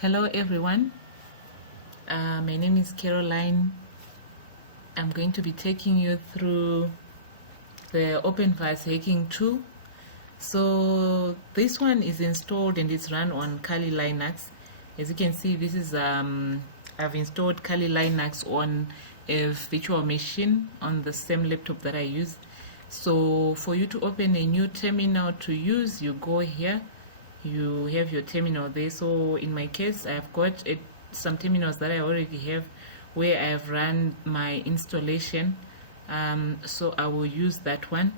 Hello everyone, my name is Caroline. I'm going to be taking you through the Openvas hacking tool. So this one is installed and it's run on Kali Linux. As you can see, this is I've installed Kali Linux on a virtual machine on the same laptop that I use. So for you to open a new terminal to use, you go here, you have your terminal there. So in my case, I've got some terminals that I already have where I have run my installation. So I will use that one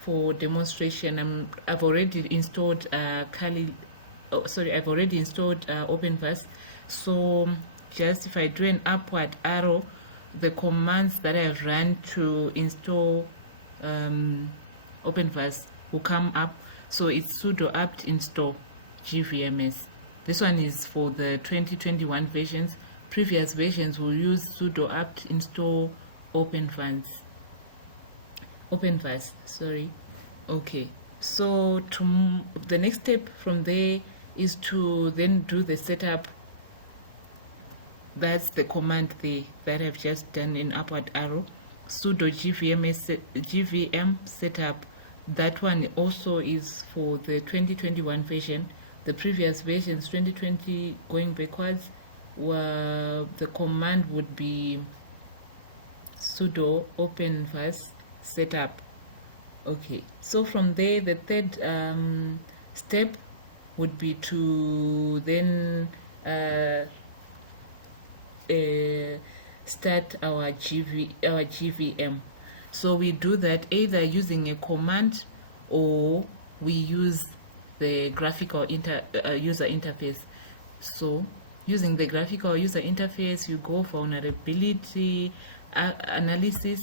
for demonstration. I've already installed I've already installed Openvas. So just if I do an upward arrow, the commands that I've run to install Openvas will come up. So it's sudo apt install gvms. This one is for the 2021 versions. Previous versions will use sudo apt install Openvas. Sorry. Okay. So the next step from there is to then do the setup. That's the command there that I've just done in upward arrow. Sudo gvm setup. That one also is for the 2021 version. The previous versions, 2020 going backwards, the command would be sudo openvas setup. Okay, so from there the third step would be to then start our GVM. So we do that either using a command or we use the graphical user interface. So using the graphical user interface, you go for vulnerability analysis,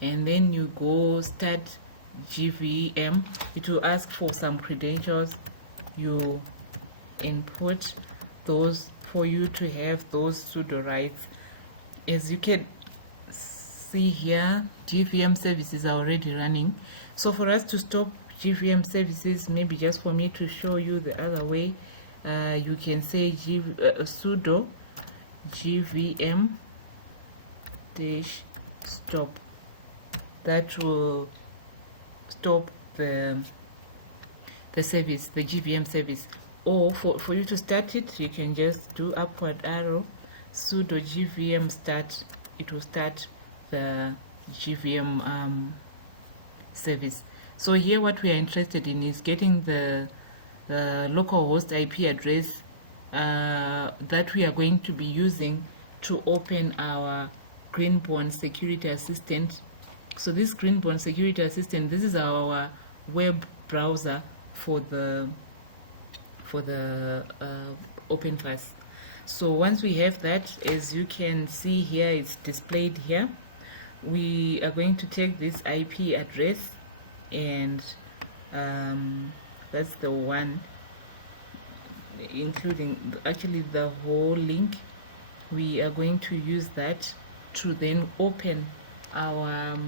and then you go start GVM. It will ask for some credentials. You input those for you to have those sudo rights. As you can see here, GVM services are already running. So for us to stop GVM services, maybe just for me to show you the other way, you can say sudo gvm -stop. That will stop the service, the GVM service. Or for you to start it, you can just do upward arrow, sudo gvm start. It will start the GVM service. So here what we are interested in is getting the localhost IP address that we are going to be using to open our Greenbone security assistant. So this Greenbone security assistant, this is our web browser for the Openvas. So once we have that, as you can see here, it's displayed here. We are going to take this IP address, and that's the one, including actually the whole link. We are going to use that to then open our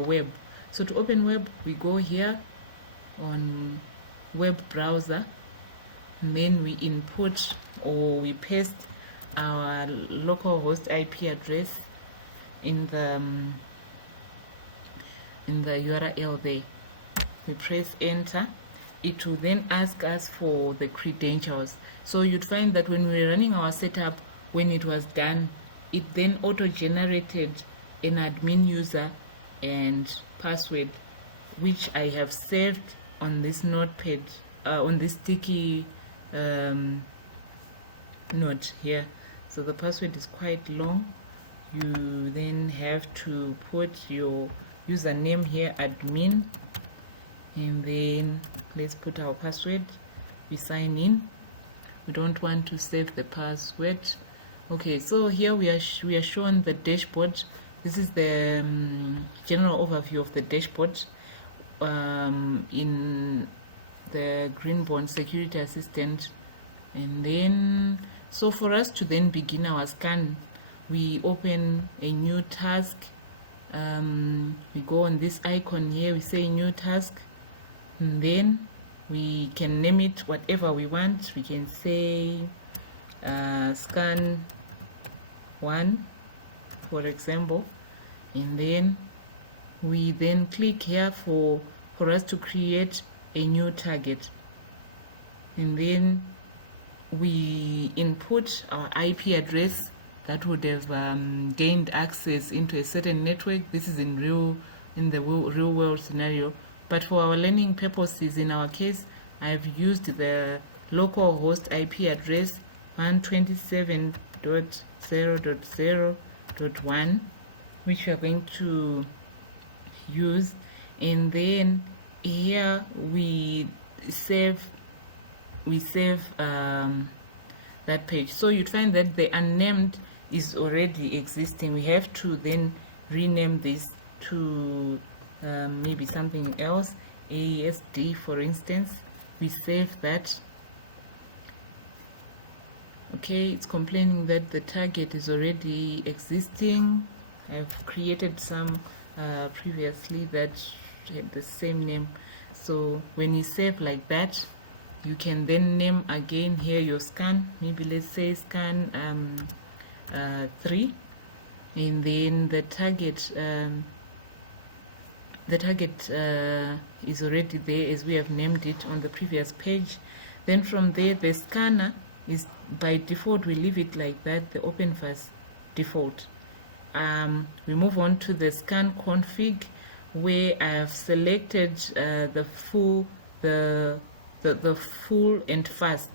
web. So to open web, we go here on web browser, and then we input or we paste our localhost IP address in the URL there. We press enter. It will then ask us for the credentials. So you'd find that when we were running our setup, when it was done, it then auto-generated an admin user and password, which I have saved on this notepad, on this sticky note here. So the password is quite long. You then have to put your username here, admin, and then let's put our password. We sign in. We don't want to save the password. Okay, so here we are shown the dashboard. This is the general overview of the dashboard in the Greenbone security assistant. And then, so for us to then begin our scan, we open a new task. We go on this icon here, we say new task, and then we can name it whatever we want. We can say scan 1, for example, and then we then click here for us to create a new target, and then we input our IP address that would have gained access into a certain network. This is in the real world scenario, but for our learning purposes, in our case, I've used the local host IP address 127.0.0.1, which we are going to use, and then here we save that page. So you'd find that the unnamed is already existing. We have to then rename this to maybe something else, ASD for instance. We save that. Okay, it's complaining that the target is already existing. I've created some previously that had the same name. So when you save like that, you can then name again here your scan. Maybe let's say scan 3, and then the target is already there as we have named it on the previous page. Then from there, the scanner is by default, we leave it like that, the Openvas default. We move on to the scan config, where I have selected the full and fast,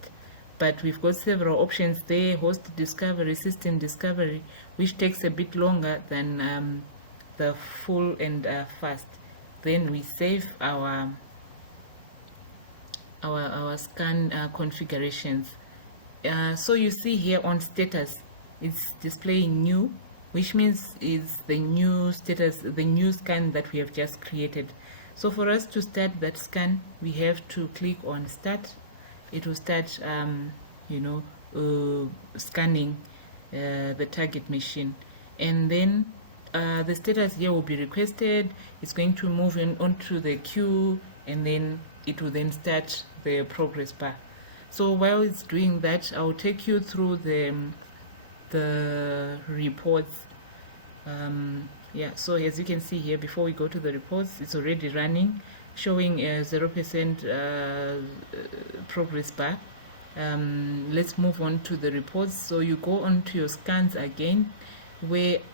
but we've got several options there: host discovery, system discovery, which takes a bit longer than the full and fast. Then we save our scan configurations. So you see here on status, it's displaying new, which means it's the new status, the new scan that we have just created. So for us to start that scan, we have to click on start. It will start scanning the target machine, and then the status here will be requested. It's going to move in onto the queue, and then it will then start the progress bar. So while it's doing that, I'll take you through the reports. So as you can see here, before we go to the reports, it's already running, showing a 0% progress bar. Let's move on to the reports. So you go on to your scans again,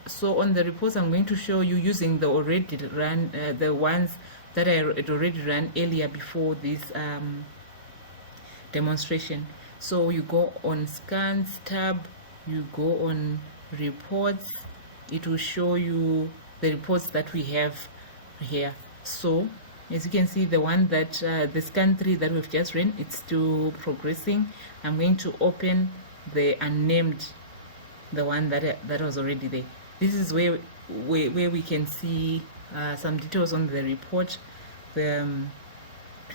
so on the reports, I'm going to show you using the already run, the ones that I had already run earlier before this demonstration. So you go on scans tab, you go on reports, it will show you the reports that we have here. So as you can see, the one that the scan 3 that we've just ran, it's still progressing. I'm going to open the unnamed, the one that was already there. This is where we can see some details on the report. The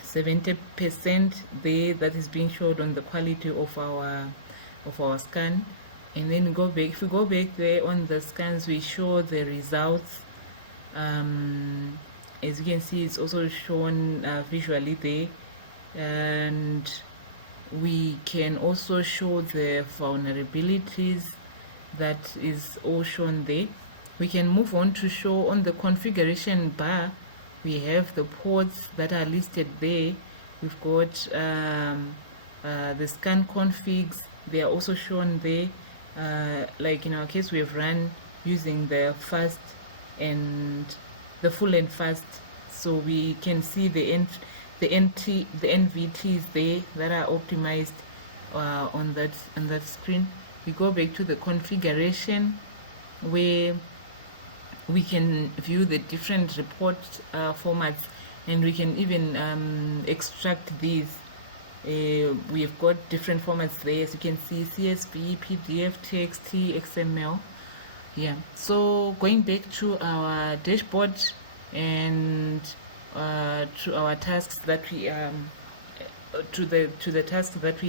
70% there that is being showed on the quality of our scan. And then go back. If we go back there on the scans, we show the results. As you can see, it's also shown visually there, and we can also show the vulnerabilities. That is all shown there. We can move on to show on the configuration bar. We have the ports that are listed there. We've got the scan configs. They are also shown there. Like in our case, we have run using the fast and the full and fast, so we can see the NVTs there that are optimized on that screen. We go back to the configuration, where we can view the different report formats, and we can even extract these. We've got different formats there, as you can see: CSV, PDF, TXT, XML. So going back to our dashboard and to our tasks that we to the tasks that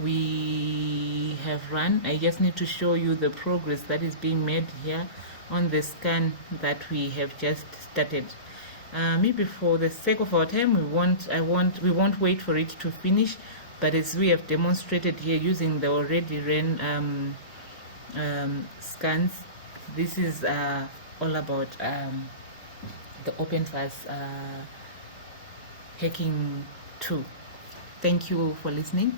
we have run, I just need to show you the progress that is being made here on the scan that we have just started. Maybe for the sake of our time, we won't wait for it to finish, But as we have demonstrated here using the already ran scans, this is all about the Openvas hacking tool. Thank you for listening.